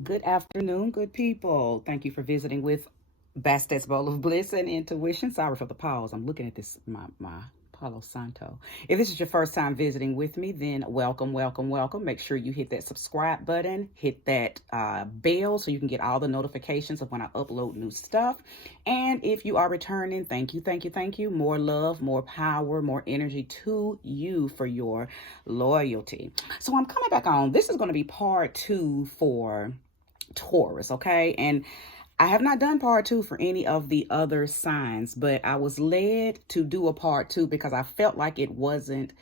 Good afternoon, good people. Thank you for visiting with Bastet's Bowl of Bliss and Intuition. Sorry for the pause. I'm looking at this, my Palo Santo. If this is your first time visiting with me, then welcome, welcome, welcome. Make sure you hit that subscribe button, hit that bell so you can get all the notifications of when I upload new stuff. And if you are returning, thank you, thank you, thank you. More love, more power, more energy to you for your loyalty. So I'm coming back on. This is going to be part 2 for Taurus, okay? And I have not done part 2 for any of the other signs, but I was led to do a part 2 because I felt like it wasn't,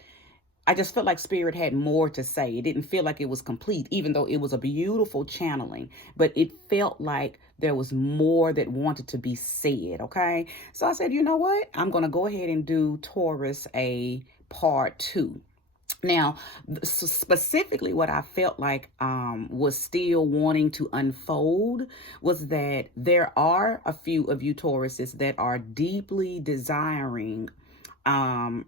I just felt like Spirit had more to say. It didn't feel like it was complete, even though it was a beautiful channeling, but it felt like there was more that wanted to be said, okay? So I said, you know what? I'm going to go ahead and do Taurus a part 2. Now, specifically, what I felt like was still wanting to unfold was that there are a few of you Tauruses that are deeply desiring um,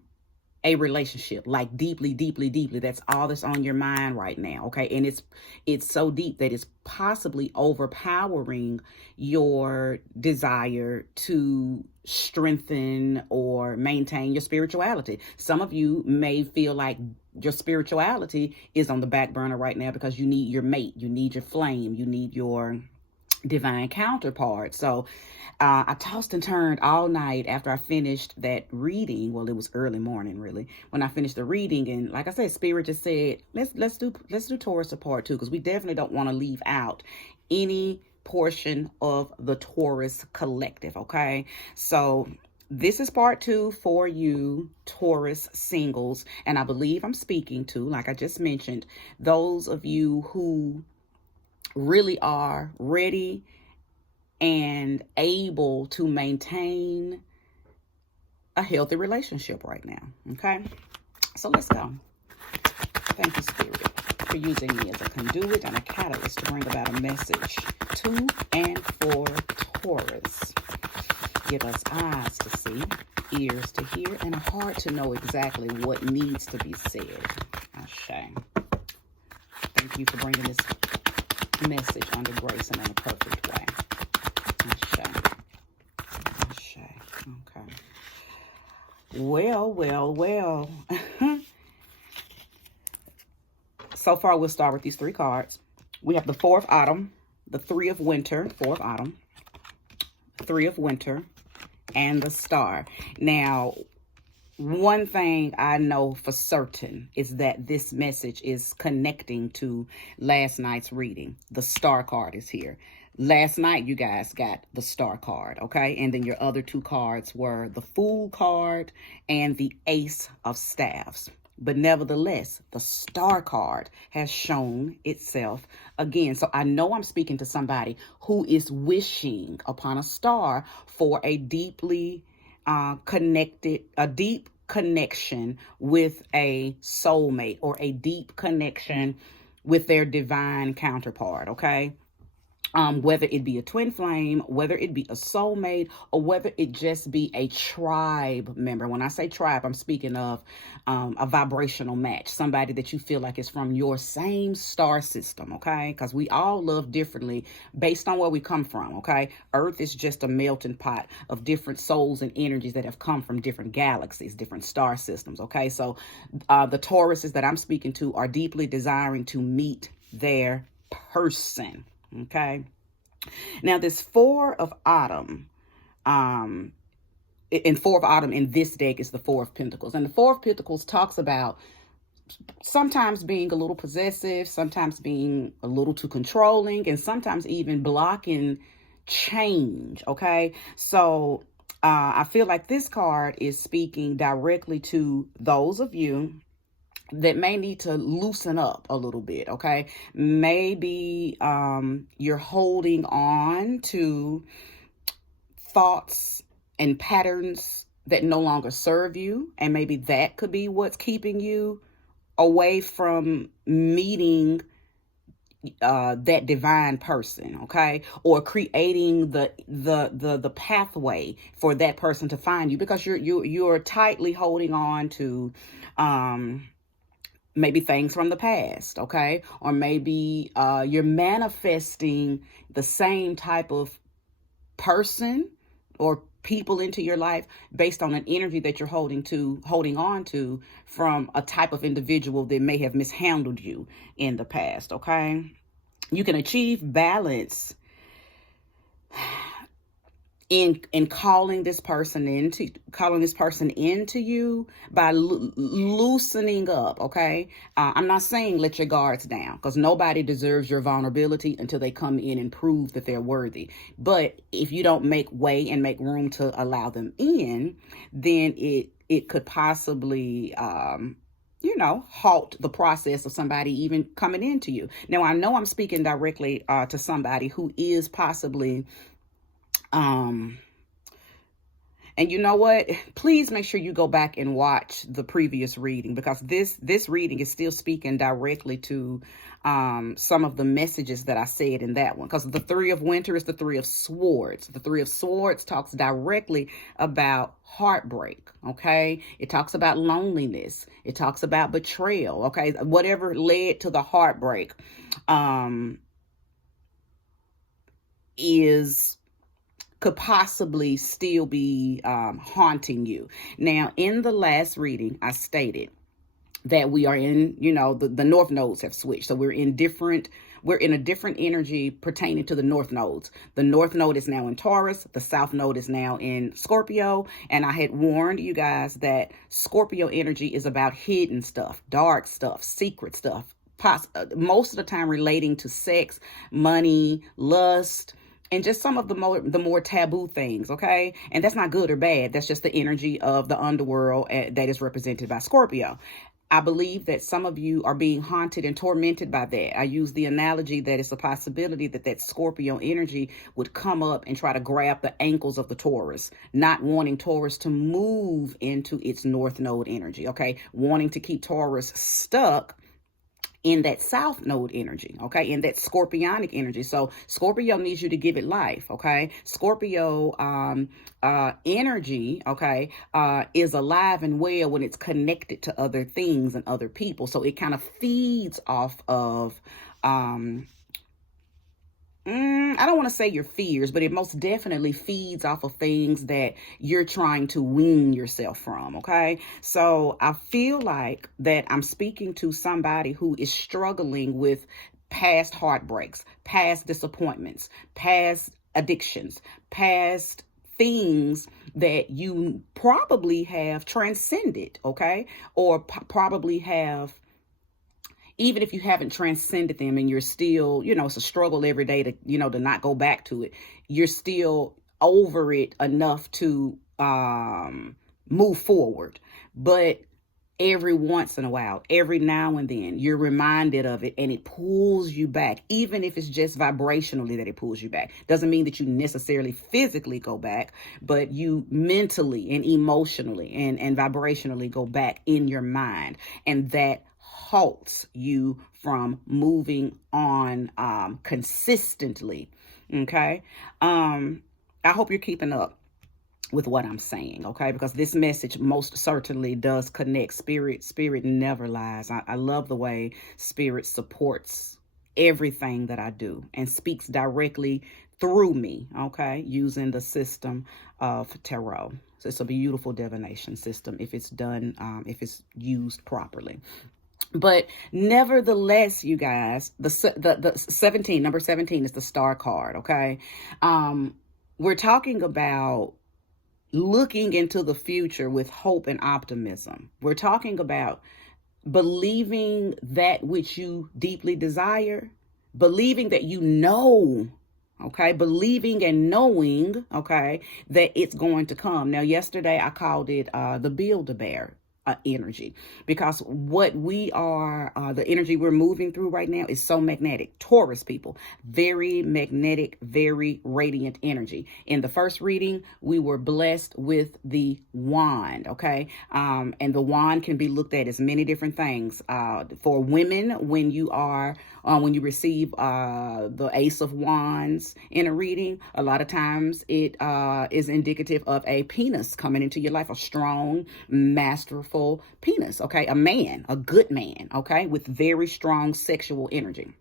a relationship, like deeply, deeply, deeply. That's all that's on your mind right now, okay? And it's so deep that it's possibly overpowering your desire to strengthen or maintain your spirituality. Some of you may feel like your spirituality is on the back burner right now because you need your mate, you need your flame, you need your divine counterpart. So I tossed and turned all night after I finished that reading. Well, it was early morning, really, when I finished the reading, and like I said, Spirit just said, let's do Taurus part 2 because we definitely don't want to leave out any portion of the Taurus collective. Okay, so this is part 2 for you Taurus singles, and I believe I'm speaking to, like I just mentioned, those of you who really are ready and able to maintain a healthy relationship right now. Okay, so let's go. Thank you, Spirit, for using me as a conduit and a catalyst to bring about a message to and for Taurus. Give us eyes to see, ears to hear, and a heart to know exactly what needs to be said. Ashe. Thank you for bringing this message under grace and in a perfect way. Ashe. Ashe. Okay. Well. So far, we'll start with these 3 cards. We have the 4 of autumn, the 3 of winter, 4 of autumn, 3 of winter, and the star. Now, one thing I know for certain is that this message is connecting to last night's reading. The star card is here. Last night, you guys got the star card, okay? And then your other 2 cards were the Fool card and the Ace of Staffs. But nevertheless, the star card has shown itself again. So I know I'm speaking to somebody who is wishing upon a star for a deeply a deep connection with a soulmate or a deep connection with their divine counterpart, okay? Whether it be a twin flame, whether it be a soulmate, or whether it just be a tribe member. When I say tribe, I'm speaking of a vibrational match, somebody that you feel like is from your same star system, okay? Because we all love differently based on where we come from, okay? Earth is just a melting pot of different souls and energies that have come from different galaxies, different star systems, okay? So the Tauruses that I'm speaking to are deeply desiring to meet their person. Okay. Now this 4 of autumn, and 4 of autumn in this deck is the 4 of Pentacles. And the 4 of Pentacles talks about sometimes being a little possessive, sometimes being a little too controlling, and sometimes even blocking change. Okay. So I feel like this card is speaking directly to those of you that may need to loosen up a little bit, okay? Maybe you're holding on to thoughts and patterns that no longer serve you, and maybe that could be what's keeping you away from meeting that divine person, okay? Or creating the pathway for that person to find you, because you're tightly holding on to maybe things from the past, okay? Or maybe you're manifesting the same type of person or people into your life based on an energy that you're holding on to from a type of individual that may have mishandled you in the past, okay? You can achieve balance in calling this person into you by loosening up, okay? I'm not saying let your guards down, because nobody deserves your vulnerability until they come in and prove that they're worthy. But if you don't make way and make room to allow them in, then it could possibly halt the process of somebody even coming into you. Now, I know I'm speaking directly to somebody who is possibly and you know what? Please make sure you go back and watch the previous reading, because this reading is still speaking directly to some of the messages that I said in that one. Because the Three of Winter is the Three of Swords. The Three of Swords talks directly about heartbreak, okay? It talks about loneliness. It talks about betrayal, okay? Whatever led to the heartbreak could possibly still be haunting you. Now, in the last reading, I stated that we are in, the north nodes have switched. So we're in a different energy pertaining to the north nodes. The north node is now in Taurus. The south node is now in Scorpio. And I had warned you guys that Scorpio energy is about hidden stuff, dark stuff, secret stuff, most of the time relating to sex, money, lust, and just some of the more taboo things, okay? And that's not good or bad. That's just the energy of the underworld that is represented by Scorpio. I believe that some of you are being haunted and tormented by that. I use the analogy that it's a possibility that Scorpio energy would come up and try to grab the ankles of the Taurus, not wanting Taurus to move into its north node energy, okay? Wanting to keep Taurus stuck in that south node energy, okay, in that scorpionic energy. So Scorpio needs you to give it life, okay? Scorpio energy, okay, is alive and well when it's connected to other things and other people. So it kind of feeds off of I don't want to say your fears, but it most definitely feeds off of things that you're trying to wean yourself from, okay? So I feel like that I'm speaking to somebody who is struggling with past heartbreaks, past disappointments, past addictions, past things that you probably have transcended, okay? Or probably have, even if you haven't transcended them and you're still, it's a struggle every day to, to not go back to it. You're still over it enough to move forward. But every once in a while, every now and then, you're reminded of it and it pulls you back, even if it's just vibrationally that it pulls you back. Doesn't mean that you necessarily physically go back, but you mentally and emotionally and vibrationally go back in your mind. And that halts you from moving on consistently. Okay. I hope you're keeping up with what I'm saying, okay? Because this message most certainly does connect. Spirit never lies. I love the way Spirit supports everything that I do and speaks directly through me, okay? Using the system of tarot. So it's a beautiful divination system if it's done, if it's used properly. But nevertheless, you guys, the 17, number 17 is the star card, okay? We're talking about looking into the future with hope and optimism. We're talking about believing that which you deeply desire, believing that okay, believing and knowing, okay, that it's going to come. Now, yesterday I called it the Build-A-Bear energy, because what we are, the energy we're moving through right now is so magnetic. Taurus people, very magnetic, very radiant energy. In the first reading, we were blessed with the wand, okay? And the wand can be looked at as many different things. For women, when you receive the Ace of Wands in a reading, a lot of times it is indicative of a penis coming into your life, a strong, masterful powerful penis, okay? A man, a good man, okay, with very strong sexual energy.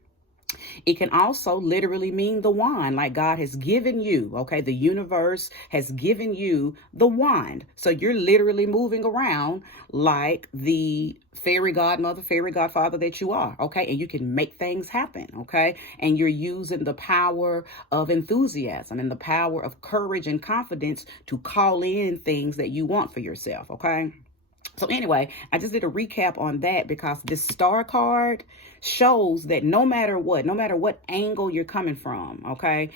It can also literally mean the wand, like God has given you, okay? The universe has given you the wand. So you're literally moving around like the fairy godmother, fairy godfather that you are, okay? And you can make things happen, okay? And you're using the power of enthusiasm and the power of courage and confidence to call in things that you want for yourself, okay? So anyway, I just did a recap on that because this star card shows that no matter what angle you're coming from, okay,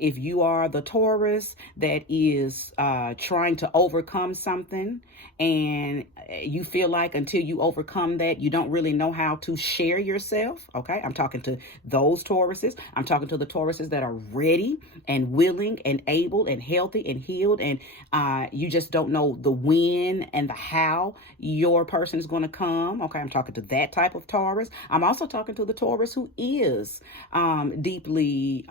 if you are the Taurus that is trying to overcome something and you feel like until you overcome that, you don't really know how to share yourself, okay, I'm talking to those Tauruses. I'm talking to the Tauruses that are ready and willing and able and healthy and healed, and you just don't know the when and the how your person is going to come. Okay, I'm talking to that type of Taurus. I'm also talking to the Taurus who is deeply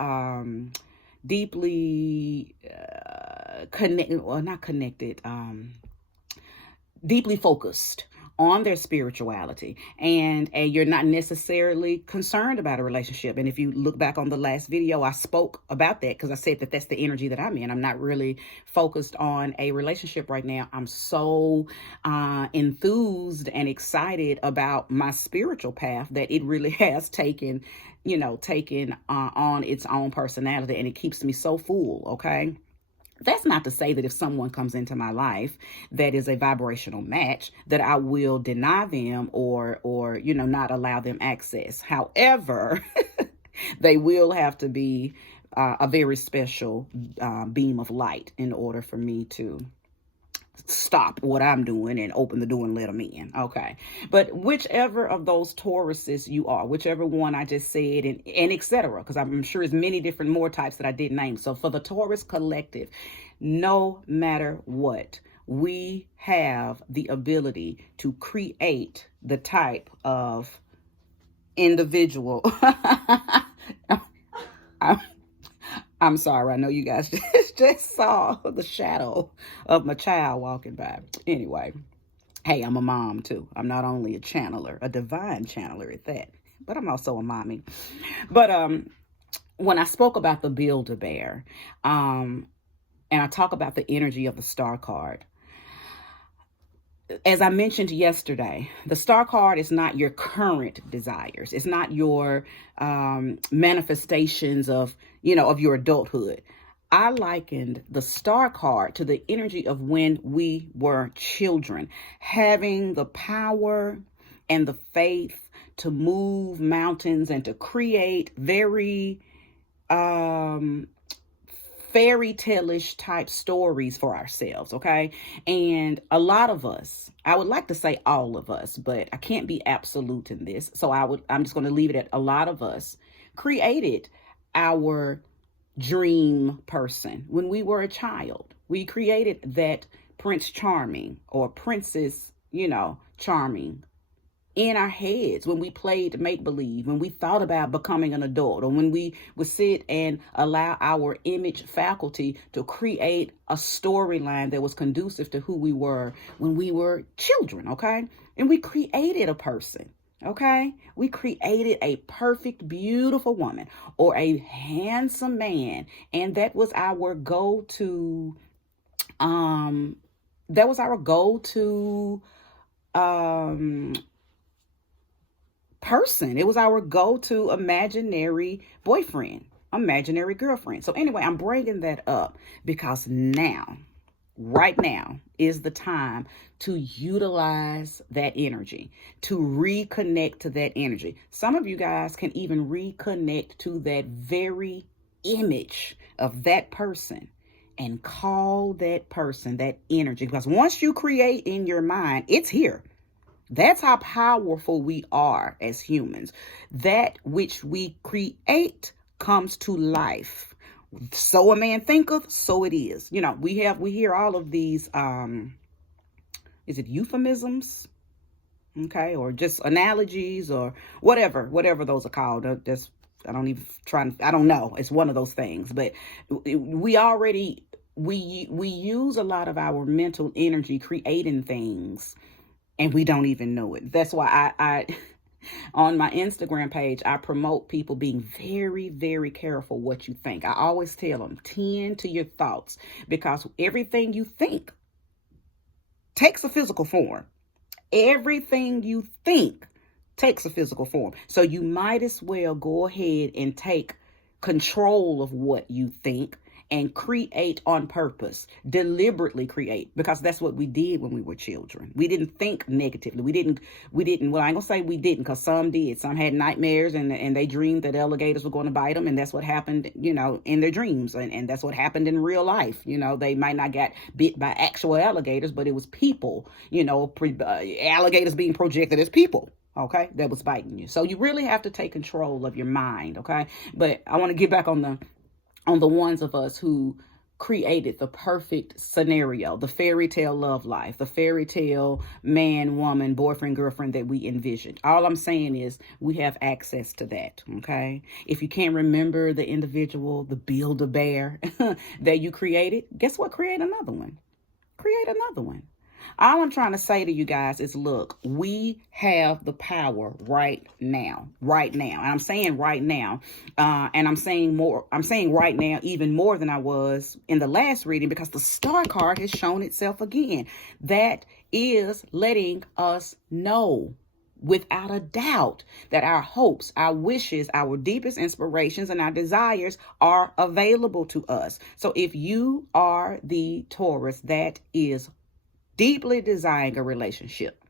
connected, or not connected, deeply focused on their spirituality, and you're not necessarily concerned about a relationship. And if you look back on the last video, I spoke about that because I said that that's the energy that I'm in. I'm not really focused on a relationship right now. I'm so enthused and excited about my spiritual path that it really has taken on its own personality, and it keeps me so full, okay? That's not to say that if someone comes into my life that is a vibrational match, that I will deny them or not allow them access. However, they will have to be a very special beam of light in order for me to stop what I'm doing and open the door and let them in. Okay. But whichever of those Tauruses you are, whichever one I just said, and etc., because I'm sure there's many different more types that I didn't name. So for the Taurus collective, no matter what, we have the ability to create the type of individual. I'm sorry. I know you guys just saw the shadow of my child walking by. Anyway, hey, I'm a mom too. I'm not only a channeler, a divine channeler at that, but I'm also a mommy. But when I spoke about the Build-A-Bear, and I talk about the energy of the star card, as I mentioned yesterday, the star card is not your current desires. It's not your manifestations of your adulthood. I likened the star card to the energy of when we were children, having the power and the faith to move mountains and to create very fairy tale-ish type stories for ourselves, okay? And a lot of us, I would like to say all of us, but I can't be absolute in this. So I'm just going to leave it at a lot of us created our dream person when we were a child. We created that Prince Charming or Princess, Charming in our heads when we played make-believe, when we thought about becoming an adult, or when we would sit and allow our image faculty to create a storyline that was conducive to who we were when we were children, okay? And we created a person, okay? We created a perfect, beautiful woman or a handsome man, and that was our go-to, person. It was our go-to imaginary boyfriend, imaginary girlfriend. So anyway, I'm bringing that up because right now is the time to utilize that energy, to reconnect to that energy. Some of you guys can even reconnect to that very image of that person and call that person, that energy, because once you create in your mind, it's here. That's how powerful we are as humans. That which we create comes to life. So a man thinketh, so it is. We hear all of these, is it euphemisms? Okay, or just analogies or whatever those are called. I don't know. It's one of those things, but we use a lot of our mental energy creating things and we don't even know it. That's why I on my Instagram page, I promote people being very, very careful what you think. I always tell them, tend to your thoughts, because everything you think takes a physical form. Everything you think takes a physical form. So you might as well go ahead and take control of what you think and create on purpose, deliberately create, because that's what we did when we were children. We didn't think negatively. Well, I ain't gonna say we didn't, because some did. Some had nightmares and they dreamed that alligators were going to bite them. And that's what happened, in their dreams. And that's what happened in real life. They might not get bit by actual alligators, but it was people, alligators being projected as people. Okay, that was biting you. So you really have to take control of your mind. Okay, but I want to get back on the ones of us who created the perfect scenario, the fairy tale love life, the fairy tale man, woman, boyfriend, girlfriend that we envisioned. All I'm saying is we have access to that. Okay, if you can't remember the individual, the Build-A-Bear that you created, guess what? Create another one. Create another one. All I'm trying to say to you guys is, look, we have the power right now. And I'm saying right now, and I'm saying right now even more than I was in the last reading, because the star card has shown itself again. That is letting us know without a doubt that our hopes, our wishes, our deepest inspirations, and our desires are available to us. So if you are the Taurus that is deeply desiring a relationship,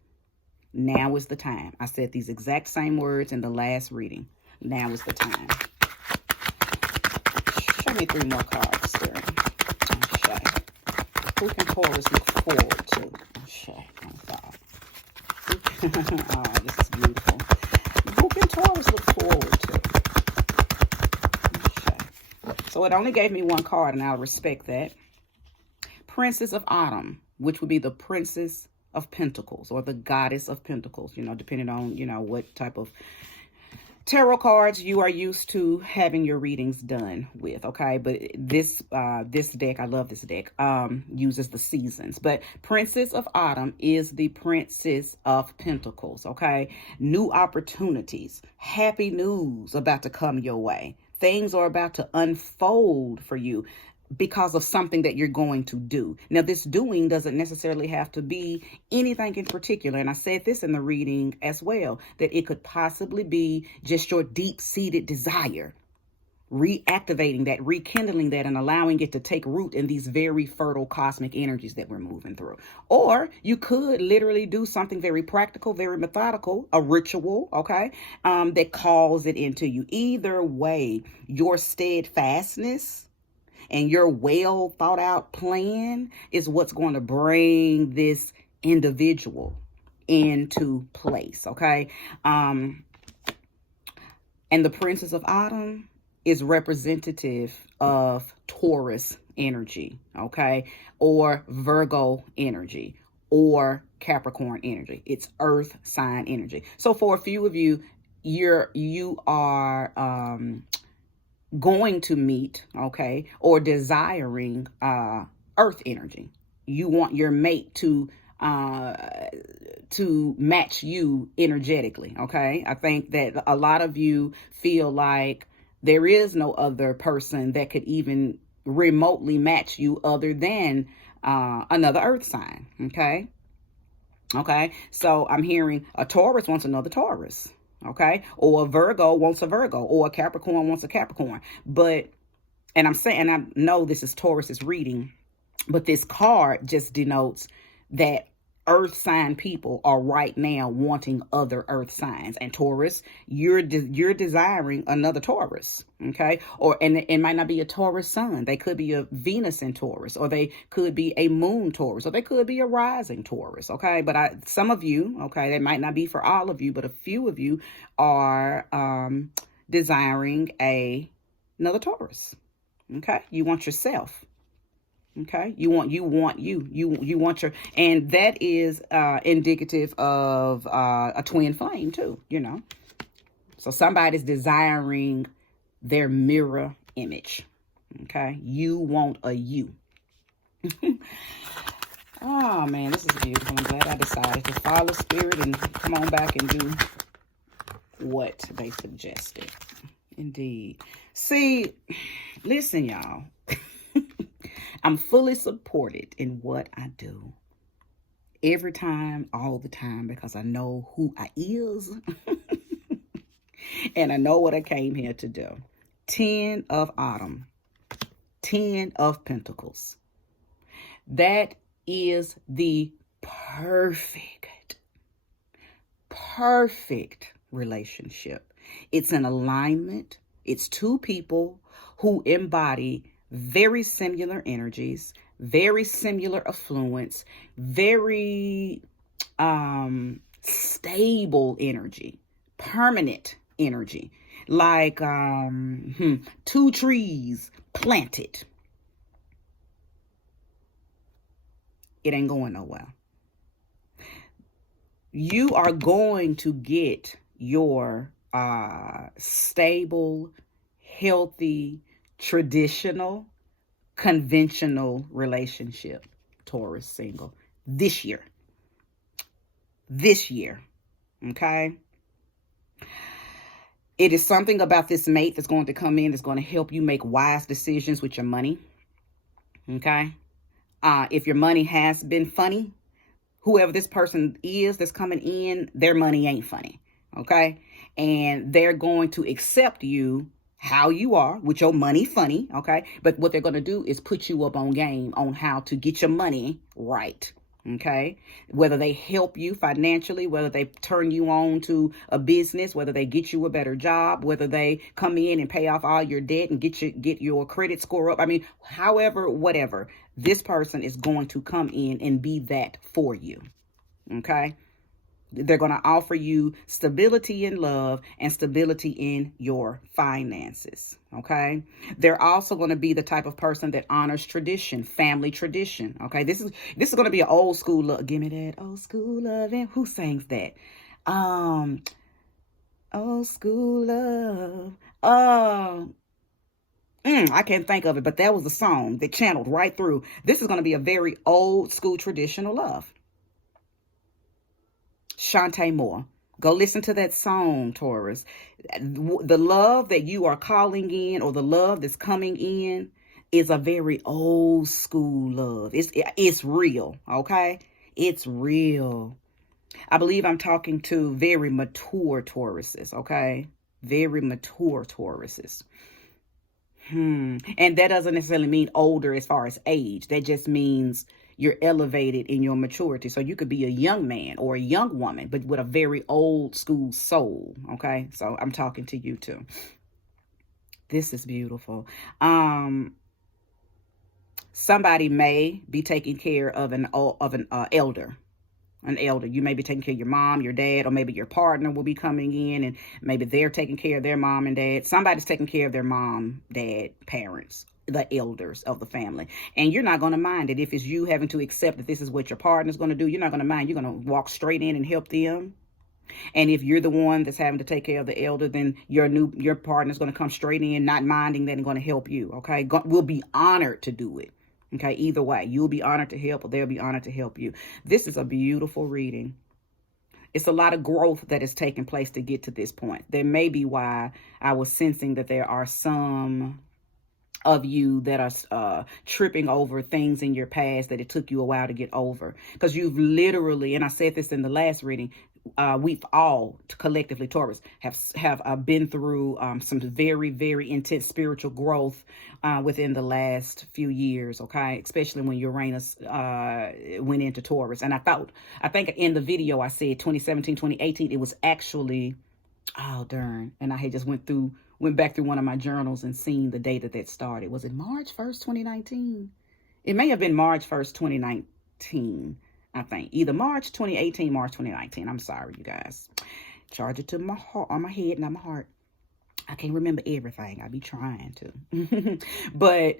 now is the time. I said these exact same words in the last reading. Now is the time. Show me 3 more cards, Spirit. Okay. Who can Taurus look forward to? Okay. Oh, this is beautiful. Who can Taurus look forward to? Okay. So it only gave me 1 card, and I'll respect that. Princess of Autumn, which would be the Princess of Pentacles or the Goddess of Pentacles, depending on, what type of tarot cards you are used to having your readings done with. Okay. But this deck, I love this deck, uses the seasons. But Princess of Autumn is the Princess of Pentacles. Okay. New opportunities, happy news about to come your way. Things are about to unfold for you because of something that you're going to do. Now, this doing doesn't necessarily have to be anything in particular. And I said this in the reading as well, that it could possibly be just your deep-seated desire, reactivating that, rekindling that, and allowing it to take root in these very fertile cosmic energies that we're moving through. Or you could literally do something very practical, very methodical, a ritual, okay, that calls it into you. Either way, your steadfastness and your well thought out plan is what's going to bring this individual into place. Okay. And the Princess of Autumn is representative of Taurus energy. Okay. Or Virgo energy or Capricorn energy. It's earth sign energy. So for a few of you, you are, going to meet, okay, or desiring earth energy. You want your mate to match you energetically, okay? I think that a lot of you feel like there is no other person that could even remotely match you other than another earth sign, okay? Okay, so I'm hearing a Taurus wants another Taurus. Okay, or a Virgo wants a Virgo, or a Capricorn wants a Capricorn. But, and I'm saying, and I know this is Taurus's reading, but this card just denotes that earth sign people are right now wanting other earth signs. And Taurus, you're desiring another Taurus, okay? And it might not be a Taurus sun. They could be a Venus in Taurus, or they could be a moon Taurus, or they could be a rising Taurus, okay? But some of you, okay, that might not be for all of you, but a few of you are desiring another Taurus, okay? You want yourself. Okay, you want you want your, and that is indicative of a twin flame too, So somebody's desiring their mirror image. Okay, you want a you. Oh man, this is beautiful. I'm glad I decided to follow spirit and come on back and do what they suggested. Indeed. See, listen, y'all. I'm fully supported in what I do. Every time, all the time, because I know who I is and I know what I came here to do. 10 of autumn, 10 of pentacles. That is the perfect relationship. It's an alignment. It's two people who embody very similar energies, very similar affluence, very stable energy, permanent energy, like two trees planted. It ain't going nowhere. You are going to get your stable, healthy, traditional, conventional relationship, Taurus single, this year. This year, okay? It is something about this mate that's going to come in that's going to help you make wise decisions with your money, okay? If your money has been funny, whoever this person is that's coming in, their money ain't funny, okay? And they're going to accept you how you are with your money funny, okay? But what they're going to do is put you up on game on how to get your money right, okay? Whether they help you financially, whether they turn you on to a business, whether they get you a better job, whether they come in and pay off all your debt and get your credit score up. I mean, however, whatever, this person is going to come in and be that for you, okay? They're going to offer you stability in love and stability in your finances, okay? They're also going to be the type of person that honors tradition, family tradition, okay? This is going to be an old school love. Give me that old school love. And who sings that? Old school love. I can't think of it, but that was a song that channeled right through. This is going to be a very old school traditional love. Shantae Moore. Go listen to that song, Taurus. The love that you are calling in, or the love that's coming in, is a very old school love. It's real, okay? It's real. I believe I'm talking to very mature Tauruses, okay? Very mature Tauruses. And that doesn't necessarily mean older as far as age. That just means you're elevated in your maturity. So you could be a young man or a young woman, but with a very old school soul. Okay. So I'm talking to you too. This is beautiful. Somebody may be taking care of an elder. An elder. You may be taking care of your mom, your dad, or maybe your partner will be coming in and maybe they're taking care of their mom and dad. Somebody's taking care of their mom, dad, parents, the elders of the family. And you're not going to mind it. If it's you having to accept that this is what your partner's going to do, you're not going to mind. You're going to walk straight in and help them. And if you're the one that's having to take care of the elder, then your partner's going to come straight in, not minding that, and going to help you. Okay. We'll be honored to do it. Okay, either way, you'll be honored to help, or they'll be honored to help you. This is a beautiful reading. It's a lot of growth that is taking place to get to this point. There may be why I was sensing that there are some of you that are tripping over things in your past that it took you a while to get over. Because you've literally, and I said this in the last reading, we've all collectively, Taurus, have been through some very, very intense spiritual growth within the last few years, okay? Especially when Uranus went into Taurus. And I think in the video I said 2017, 2018, it was actually, oh, darn. And I had just went back through one of my journals and seen the day that started. Was it March 1st, 2019? It may have been March 1st, 2019. I think either March 2018, March 2019. I'm sorry, you guys. Charge it to my heart, on my head, not my heart. I can't remember everything. I be trying to. But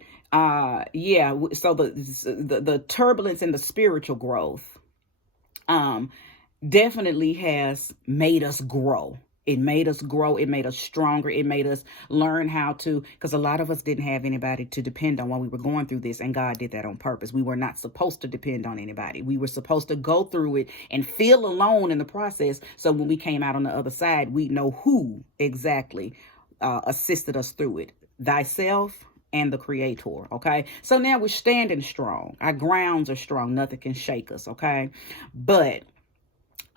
yeah, so the turbulence and the spiritual growth definitely has made us grow. It made us grow. It made us stronger. It made us learn how to, because a lot of us didn't have anybody to depend on while we were going through this. And God did that on purpose. We were not supposed to depend on anybody. We were supposed to go through it and feel alone in the process. So when we came out on the other side, we know who exactly assisted us through it. Thyself and the Creator. Okay. So now we're standing strong. Our grounds are strong. Nothing can shake us. Okay. But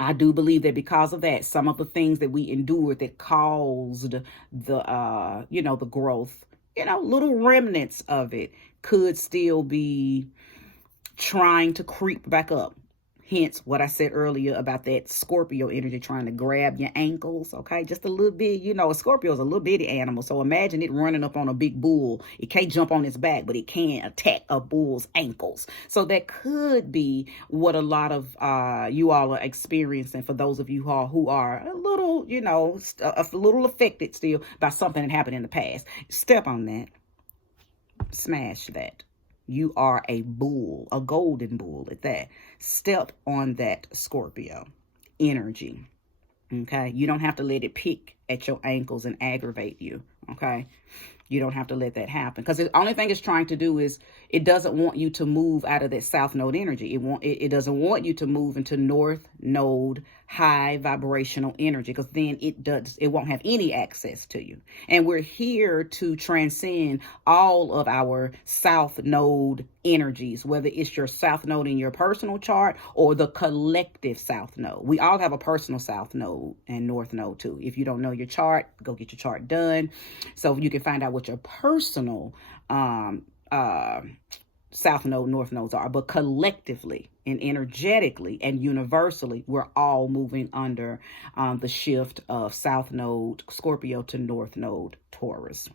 I do believe that because of that, some of the things that we endured that caused the, the growth, little remnants of it could still be trying to creep back up. Hence what I said earlier about that Scorpio energy trying to grab your ankles. Okay. Just a little bit, a Scorpio is a little bitty animal. So imagine it running up on a big bull. It can't jump on its back, but it can attack a bull's ankles. So that could be what a lot of you all are experiencing, for those of you who are a little, a little affected still by something that happened in the past. Step on that. Smash that. You are a bull, a golden bull at that. Step on that Scorpio energy. Okay. You don't have to let it pick at your ankles and aggravate you. Okay. You don't have to let that happen, because the only thing it's trying to do is it doesn't want you to move out of that south node energy. It doesn't want you to move into north node high vibrational energy, because then it won't have any access to you. And we're here to transcend all of our south node energies, whether it's your south node in your personal chart or the collective south node. We all have a personal south node and north node too. If you don't know your chart, go get your chart done so you can find out what your personal south node, north nodes are. But collectively and energetically and universally, we're all moving under the shift of south node Scorpio to north node Taurus.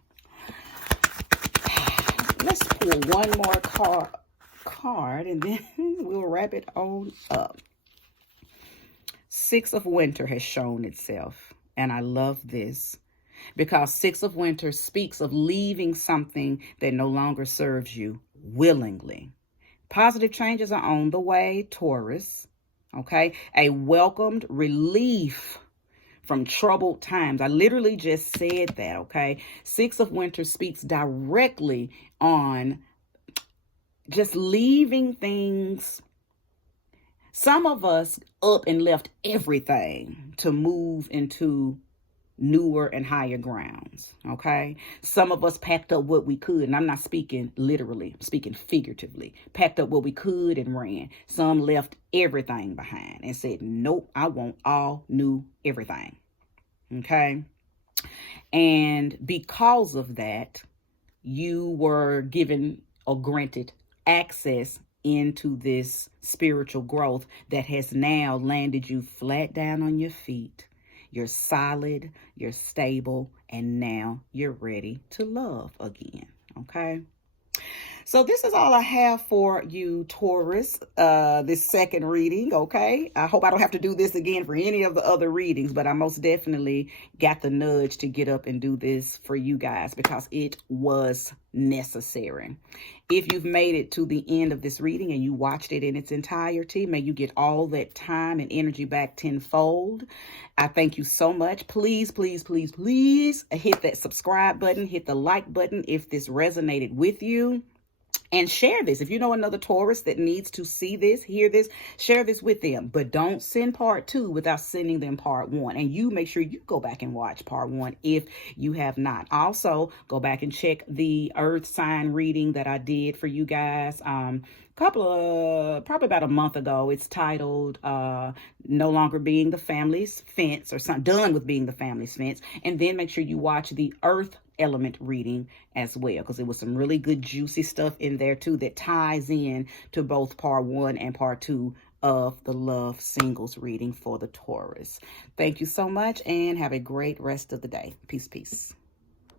Let's pull one more card and then we'll wrap it on up. Six of Winter has shown itself, and I love this, because Six of Winter speaks of leaving something that no longer serves you willingly. Positive changes are on the way, Taurus. Okay. A welcomed relief from troubled times. I literally just said that. Okay. Six of Winter speaks directly on just leaving things. Some of us up and left everything to move into newer and higher grounds. Okay. Some of us packed up what we could, and I'm not speaking literally, I'm speaking figuratively. Packed up what we could and ran. Some left everything behind and said, nope, I want all new everything. Okay. And because of that, you were given or granted access into this spiritual growth that has now landed you flat down on your feet. You're solid, you're stable, and now you're ready to love again. Okay. So this is all I have for you, Taurus, this second reading. Okay. I hope I don't have to do this again for any of the other readings, but I most definitely got the nudge to get up and do this for you guys because it was necessary. If you've made it to the end of this reading and you watched it in its entirety, may you get all that time and energy back tenfold. I thank you so much. Please, please, please, please hit that subscribe button, hit the like button if this resonated with you. And share this. If you know another Taurus that needs to see this, hear this, share this with them. But don't send part 2 without sending them part 1. And you make sure you go back and watch part 1 if you have not. Also, go back and check the earth sign reading that I did for you guys. Probably about a month ago. It's titled No Longer Being the Family's Fence, or something, Done with Being the Family's Fence. And then make sure you watch the earth element reading as well, because there was some really good juicy stuff in there too that ties in to both part 1 and part 2 of the love singles reading for the Taurus. Thank you so much and have a great rest of the day. Peace, peace.